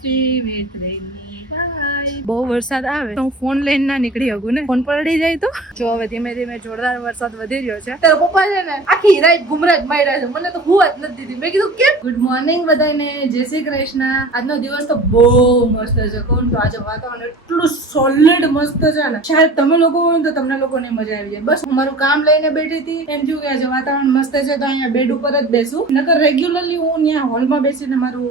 coffee with rainy. Bye. બહુ વરસાદ આવે તો હું ફોન લઈને ના નીકળી શકું ને, ફોન પલળી જાય તો. જો હવે ધીમે ધીમે જોરદાર વરસાદ વધી રહ્યો છે. તારા પપ્પા છે ને આખી રાત ગુમરાજ માર્યા છે, મને તો હુવા જ નથી દીધી. મેં કીધું કેમ. ગુડ મોર્નિંગ બધાને, જય શ્રી કૃષ્ણ. આજનો દિવસ તો બહુ મસ્ત છે. કહું તો આજે વાતાવરણ એટલું સોલિડ મસ્ત છે ને, શાયદ તમે લોકો હોય તો તમને લોકોને મજા આવી જાય. બસ હું મારું કામ લઈને બેઠી હતી, એમ થયું કે આજે વાતાવરણ મસ્ત છે તો અહીંયા બેડ ઉપર જ બેસું. નકર રેગ્યુલરલી હું ત્યાં હોલમાં બેસીને મારું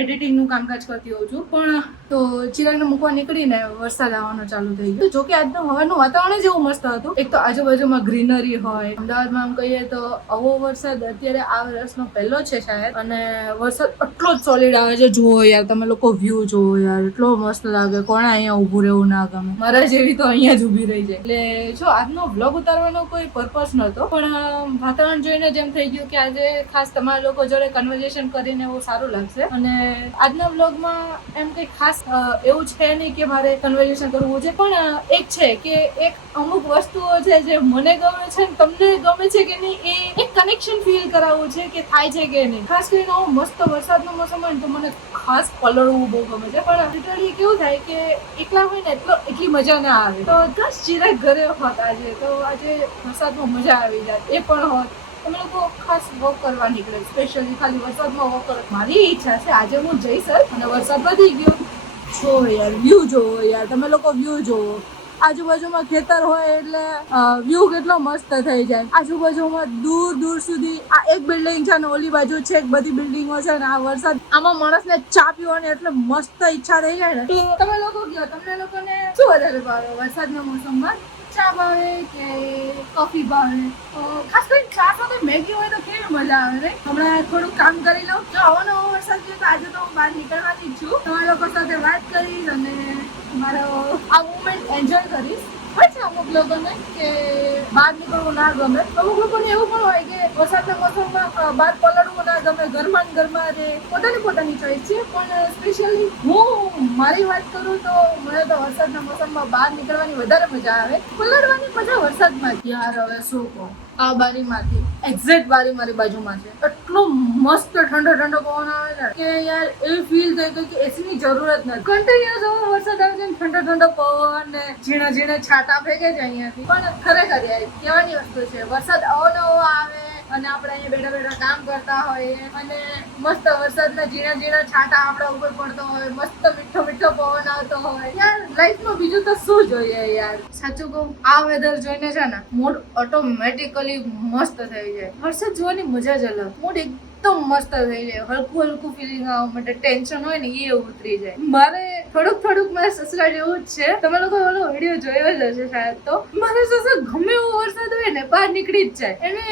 એડિટિંગ નું કામકાજ કરતી હોઉં છું, પણ તો ચિરાગને મૂકવા નીકળીને વરસાદ આવવાનો ચાલુ થઈ ગયો. જોકે આજનું હવાનું વાતાવરણ જ એવું મસ્ત હતું. એક તો આજુબાજુમાં ગ્રીનરી હોય. અમદાવાદમાં આમ કહીએ તો આવો વરસાદ અત્યારે આ વર્ષનો પહેલો છે શાયદ, અને વરસાદ એટલો જ સોલિડ આવે છે. જુઓ યાર તમે લોકો વ્યૂ જુઓ યાર, એટલો મસ્ત લાગે. કોણે અહીંયા ઊભું રહેવું ના ગમે. મારા જેવી તો અહીંયા જ ઊભી રહી જાય. એટલે જો આજનો વ્લોગ ઉતારવાનો કોઈ પર્પસ નહોતો, પણ વાતાવરણ જોઈને જેમ થઈ ગયું કે આજે ખાસ તમારા લોકો જોડે કન્વર્ઝેશન કરીને બહુ સારું લાગશે. અને આજના વ્લોગમાં એમ કંઈ ખાસ એવું છે નહીં કે મારે કન્વર્ઝેશન કરવું છે, પણ એક છે કે એક અમુક વસ્તુઓ છે જે મને ગમે છે ને તમને ગમે છે કે નહીં, એ એક કનેક્શન ફીલ કરાવવું છે કે થાય છે કે નહીં. ખાસ કરીને મસ્ત વરસાદનો મોસમ હોય ને તો મને ખાસ પલળવું બહુ ગમે છે, પણ લિટરલી કેવું થાય કે એકલા હોય ને એટલી મજા ના આવે. તો બસ ચિરાગ ઘરે હોત આજે તો આજે વરસાદમાં મજા આવી જાય. એ પણ હોત તમે લોકો ખાસ વોક કરવા નીકળે, સ્પેશિયલી ખાલી વરસાદમાં વોક કરવા. મારી ઈચ્છા છે આજે હું જઈશ અને વરસાદ વધી ગયો. જો યાર વ્યૂ જોવો યાર, તમે લોકો વ્યૂ જોવો. આજુબાજુમાં ખેતર હોય એટલે વ્યૂ કેટલો મસ્ત થઈ જાય. આજુબાજુમાં દૂર દૂર સુધી આ એક બિલ્ડિંગ છે ને ઓલી બાજુ છે એક બધી બિલ્ડિંગો છે ને આ વરસાદ આમાં માણસને ચા પીવાની એટલે મસ્ત ઈચ્છા થઈ જાય ને. તમે લોકો કયો તમને લોકોને શું વધારે ભાવે વરસાદના મોસમમાં? ચા ભાવે કે કોફી ભાવે? ખાસ કરીને ચા સાથે મેગી હોય તો કેવી મજા આવે ને. હમણાં થોડુંક કામ કરી લઉં. જો આવો નવો વરસાદ છે તો આજે તો હું બહાર નીકળવાની જ છું. તમારા લોકો સાથે વાત કરીશ અને મારો આ મુમેન્ટ એન્જોય કરીશ. હોય છે અમુક લોકોને કે બહાર નીકળવું ના ગમે, અમુક લોકોને એવું પણ હોય કે વરસાદના મોસમમાં બહાર પલળવું ના ગમે, ઘરમાં ને ઘરમાં રહે. પોતાની ચોઈસ છે, પણ સ્પેશિયલી હું મારી વાત કરું તો મને તો વરસાદના મોસમમાં બહાર નીકળવાની વધારે મજા આવે. પલળવાની મજા વરસાદમાં. યાર હવે શું કહું, આ બારીમાંથી એક્ઝેક્ટ બારી મારી બાજુમાં છે, એટલો મસ્ત ઠંડો ઠંડો પવન આવે છે કે યાર એવી ફીલ થઈ ગઈ કે એસી ની જરૂરત નથી. કન્ટિન્યુઅસ વરસાદ આવે છે, ઠંડો ઠંડો પવન ને ઝીણા ઝીણા છાંટા ફેંકે છે અહીંયાથી. પણ ખરેખર યાર કહેવાની વસ્તુ છે, વરસાદ અવનવો આવે અને આપણે અહીંયા બેઠા બેઠા કામ કરતા હોઈએ અને મસ્ત વરસાદના ઝીણા ઝીણા છાંટા આપણા ઉપર પડતો હોય, મસ્ત મીઠો મીઠો પવન આવતો હોય. યાર લાઈફમાં બીજું તો શું જોઈએ યાર. સાચું કહું આ વેધર જોઈને છે ને મૂડ ઓટોમેટિકલી મસ્ત થઈ જાય. વરસાદ જોવાની મજા જ અલગ. મૂડ એકદમ મસ્ત થઈ જાય, હલકું હલકું ફિલિંગ આવવા માટે. ટેન્શન હોય ને એ ઉતરી જાય. મારે થોડુંક મારે સસરા જેવું જ છે. તમે લોકો ઓલો વિડીયો જોયો જ હશે શાયદ. તો મારે સસરા ગમે એવો વરસાદ હોય ને બહાર નીકળી જ જાય. એને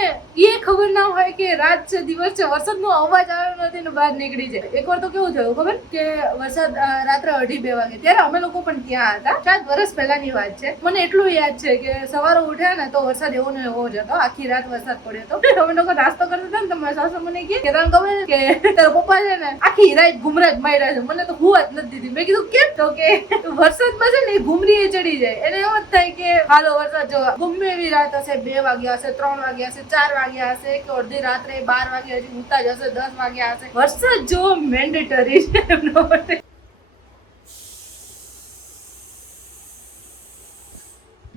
એ ખબર ના હોય કે રાત છે દિવસ છે, વરસાદનો અવાજ આવ્યો નથી ને બહાર નીકળી જાય. એકવાર તો કેવું થયું ખબર કે વરસાદ રાત્રે 2:30 વાગે, ત્યારે અમે લોકો પણ ત્યાં હતા. શાયદ વર્ષ પહેલાની વાત છે. મને એટલું યાદ છે કે સવારે ઉઠ્યા ને તો વરસાદ એવો ને એવો જ હતો. આખી રાત વરસાદ પડ્યો હતો. અમે લોકો નાસ્તો કરતા હતા ને તો મારા સાસુ મને કહે કે તને ખબર કે તારા પપ્પા છે ને આખી રાત ગુમરાજ માર્યા છે, મને તો હુવા જ નથી દીધી. મેં કીધું કેમ? તો કે વરસાદમાં છે ને એ ઘુમરીએ ચડી જાય. એને એમ જ થાય કે હાલો વરસાદ જોવા. ગમે એવી રાત હશે, 2 વાગ્યા હશે, 3 વાગ્યા હશે, 4 વાગ્યા હશે કે અડધી રાત્રે 12 વાગે હજી ઉતા જ હશે, 10 વાગ્યા હશે, વરસાદ જોવો મેન્ડેટરી છે એમનો માટે.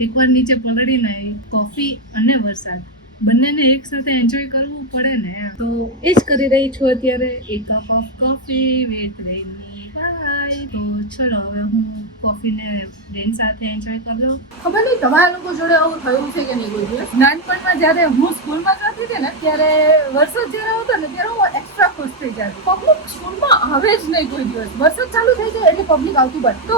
એકવાર નીચે પલળીને કોફી અને વરસાદ બંનેને એક સાથે એન્જોય કરવું પડે ને, તો એ જ કરી રહી છું અત્યારે. એક cup of coffee with Renee. Bye. તો ચલો હવે હું કોફીને રેન સાથે એન્જોય કરજો. ખબર નહીં તમારા લોકો જોડે આવું થયું છે કે નહીં કોઈ દિવસ. નાનપણમાં જ્યારે હું સ્કૂલમાં જતી હતી ને ત્યારે વરસાદ જ્યારે આવતો ને ત્યારે હું એક્સ્ટ્રા ખુશ થઈ જતી. પબ્લિક સ્કૂલમાં આવે જ નહીં કોઈ દિવસ. વરસાદ ચાલુ થઈ જાય એટલે પબ્લિક આવતી બંધ. તો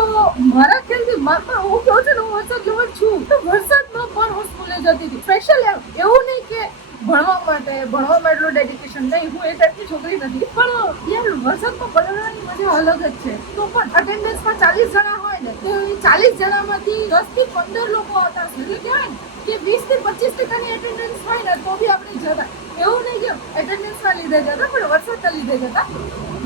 મારા ખ્યાલથી હું કહું છું ને હું વરસાદ જોવા છું તો વરસાદમાં પણ હું સ્કૂલે જતી હતી. સ્પેશિયલ એવું નહીં કે ભણવામાં એટલું ડેડિકેશન નહીં, હું એ ટાઈપની છોકરી નથી, પણ યાર વરસાદમાં પલળવાની મજા અલગ જ છે. તો પણ અટેન્ડન્સમાં 40 જણા હોય ને તો એ 40 જણામાંથી 10 થી 15 લોકો આવતા હશે. એટલે કહેવાય ને કે 20 થી 25% એટેન્ડન્સ હોય ને તો બી આપણે જતા. એવું નહીં કે એટેન્ડન્સના લીધે જતા, પણ વરસાદના લીધે જતા.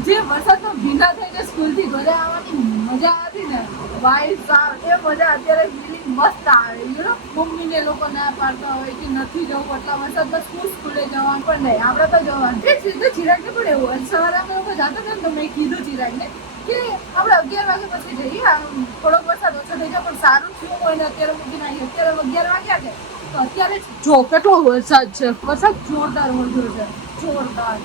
જે વરસાદમાં ભીના થઈને સ્કૂલથી ઘરે આવવાની મજા હતી ને ભાઈ સાહેબ, એ મજા અત્યારે ફીલિંગ મસ્ત આવે. યુ નો મમ્મીને લોકો ના પાડતા હોય કે નથી જવું એટલા વરસાદમાં સ્કૂલે જવાનું, પણ નહીં આપણે તો જવાનું. એ જ રીતે ચિરાગને પણ એવું. સવારે અમે લોકો જતા હતા ને તો મેં કીધું ચિરાગને કે આપણે 11 વાગ્યા પછી જઈએ. આમ થોડોક વરસાદ ઓછો થઈ જાય પણ સારું થયું હોય ને અત્યારે મૂકીને આવીએ. અત્યારે 11 વાગ્યા છે તો અત્યારે જો કેટલો વરસાદ છે. વરસાદ જોરદાર વરસ્યો છે, જોરદાર.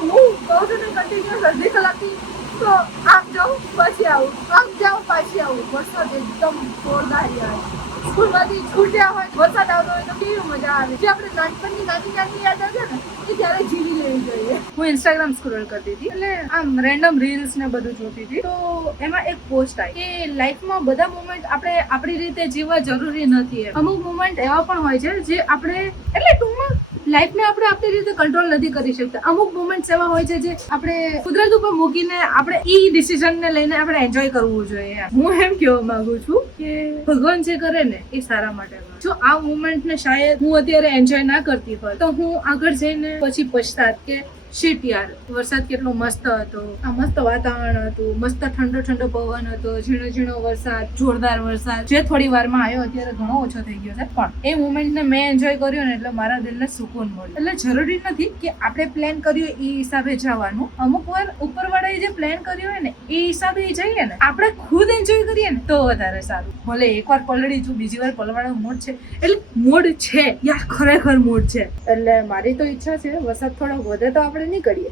હું કહું છું ને કન્ટિન્યુઅસ અડધી કલાકથી તો આમ જાઉં પછી આવું, આમ જાઉં પાછી આવું. વરસાદ એકદમ જોરદાર યાર. સ્કૂલમાંથી છૂટ્યા હોય વરસાદ આવતો હોય તો કેવી મજા આવે. જે આપણે નાનપણની નાની નાની યાદ આવે ને એ ત્યારે જીવી લેવી જોઈએ. હું ઇન્સ્ટાગ્રામ સ્ક્રોલ કરતી હતી એટલે આમ રેન્ડમ રીલ્સ ને બધું જોતી હતી તો એમાં એક પોસ્ટ આવી કે લાઈફમાં બધા મોમેન્ટ આપણે આપણી રીતે જીવવા જરૂરી નથી. અમુક મોમેન્ટ એવા પણ હોય છે જે આપણે એટલે ટૂંકમાં લાઈફને આપણે આપણી રીતે કંટ્રોલ નથી કરી શકતા. અમુક મોમેન્ટ્સ એવા હોય છે જે આપણે કુદરત ઉપર મૂકીને આપણે ઈ ડિસિઝનને લઈને આપણે એન્જોય કરવું જોઈએ. હું એમ કહેવા માંગુ છું કે ભગવાન જે કરે ને એ સારા માટે કરે. જો આ મોમેન્ટને શાયદ હું અત્યારે એન્જોય ના કરતી હોય તો હું આગળ જઈને પછી પછતાત કે શીટ યાર વરસાદ કેટલો મસ્ત હતો, આ મસ્ત વાતાવરણ હતું, મસ્ત ઠંડો ઠંડો પવન હતો, ઝીણો ઝીણો વરસાદ, જોરદાર વરસાદ જે થોડી વારમાં આવ્યો અત્યારે ઘણો ઓછો થઈ ગયો છે પણ એ મોમેન્ટને મેં એન્જોય કર્યો ને એટલે મારા દિલને સુકૂન મળ્યો. એટલે જરૂરી નથી કે આપણે પ્લાન કર્યું એ હિસાબે જવાનું. અમુક વાર ઉપરવાળાએ જે પ્લાન કર્યો હોય ને એ હિસાબે જઈએ ને આપણે ખુદ એન્જોય કરીએ ને તો વધારે સારું. ભલે એકવાર પલળી છું બીજી વાર પલળવાનો મૂડ છે એટલે મૂડ છે યાર, ખરેખર મૂડ છે. એટલે મારી તો ઈચ્છા છે વરસાદ થોડો વધે તો આપણે નીકળીએ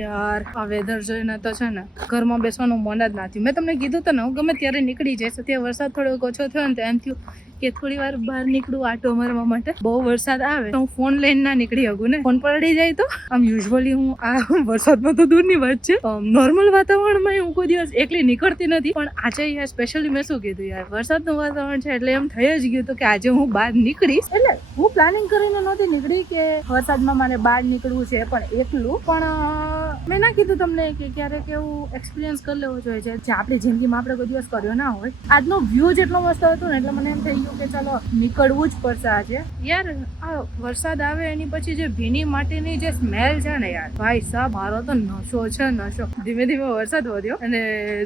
યાર. આ વેધર જોઈને તો છે ને ઘરમાં બેસવાનું મન જ ના થયું. મેં તમને કીધું તો ને હું ગમે ત્યારે નીકળી જઈશ. ત્યાં વરસાદ થોડોક ઓછો થયો ને તો એમ થયું કે થોડી વાર બહાર નીકળું આટો મારવા માટે. બહુ વરસાદ આવે તો હું ફોન લઈને ના નીકળી શકું ને, ફોન પલળી જાય તો. આમ યુઝ્યુઅલી હું આ વરસાદમાં તો દૂરની વાત છે, નોર્મલ વાતાવરણમાં હું કોઈ દિવસ એકલી નીકળતી નથી પણ આજે યાર સ્પેશિયલી મેં શું કીધું યાર વરસાદનું વાતાવરણ છે એટલે એમ થઈ જ ગયું હતું કે આજે હું બહાર નીકળીશ. એટલે હું પ્લાનિંગ કરીને નહોતી નીકળી કે વરસાદમાં મારે બહાર નીકળવું છે પણ એકલું. પણ મેં ના કીધું તમને કે ક્યારેક એવું એક્સપિરિયન્સ કરી લેવો જોઈએ જે આપણી જિંદગીમાં આપણે કોઈ દિવસ કર્યો ના હોય. આજનો વ્યૂ જેટલો મસ્ત હતો ને એટલે મને એમ થઈ ગયું કે ચાલો નીકળવું જ પડશે આજે. યાર આ વરસાદ આવે એની પછી જે ભીની માટીની જે સ્મેલ છે ને યાર ભાઈ સાહેબ મારો તો નશો છે નશો. ધીમે ધીમે વરસાદ વધ્યો અને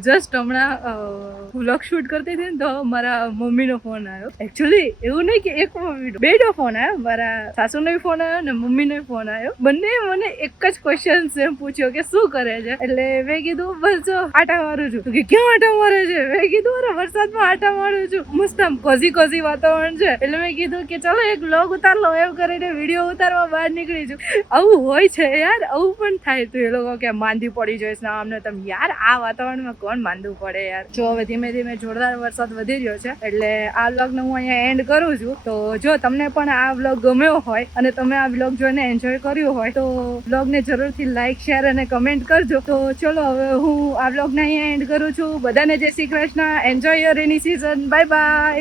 જસ્ટ હમણાં હું વ્લોગ શૂટ કરતી હતી ને તો મારા મમ્મીનો ફોન આવ્યો. એકચ્યુઅલી એવું નહીં કે એક મમ્મીનો, બેનો ફોન આવ્યો. મારા સાસુનો ફોન આવ્યો ને મમ્મીનો ફોન આવ્યો. બંને મને એક જ ક્વેશ્ચન એમ પૂછ્યો કે શું કરે છે. એટલે મેં કીધું બસ જો આટા મારું છું. કે ક્યાં આટા મારે છે? મેં કીધું અરે વરસાદમાં આટા મારું છું. મસ્ત આમ કોઝી કોઝી વાતાવરણ છે એટલે મેં કીધું કે ચાલો એક વ્લોગ ઉતાર લો એમ કરીને વિડીયો ઉતારવા બહાર નીકળી છું. આવું હોય છે યાર, આવું પણ થાય. તો એ લોકો કે માંદી પડી જઈશ ને આમને તમે. યાર આ વાતાવરણમાં કોણ માંદવું પડે યાર. જો હવે ધીમે ધીમે જોરદાર વરસાદ વધી રહ્યો છે એટલે આ વ્લોગને હું અહીંયા એન્ડ કરું છું. તો જો તમને પણ આ વ્લોગ ગમ્યો હોય અને તમે આ વ્લોગ જોઈને એન્જોય કર્યું હોય તો વ્લોગને જરૂરથી લાઈક શેર અને કમેન્ટ કરજો. તો ચલો હવે હું આ વ્લોગને અહીંયા એન્ડ કરું છું. બધાને જય Shri Krishna. Enjoy your rainy season. Bye bye.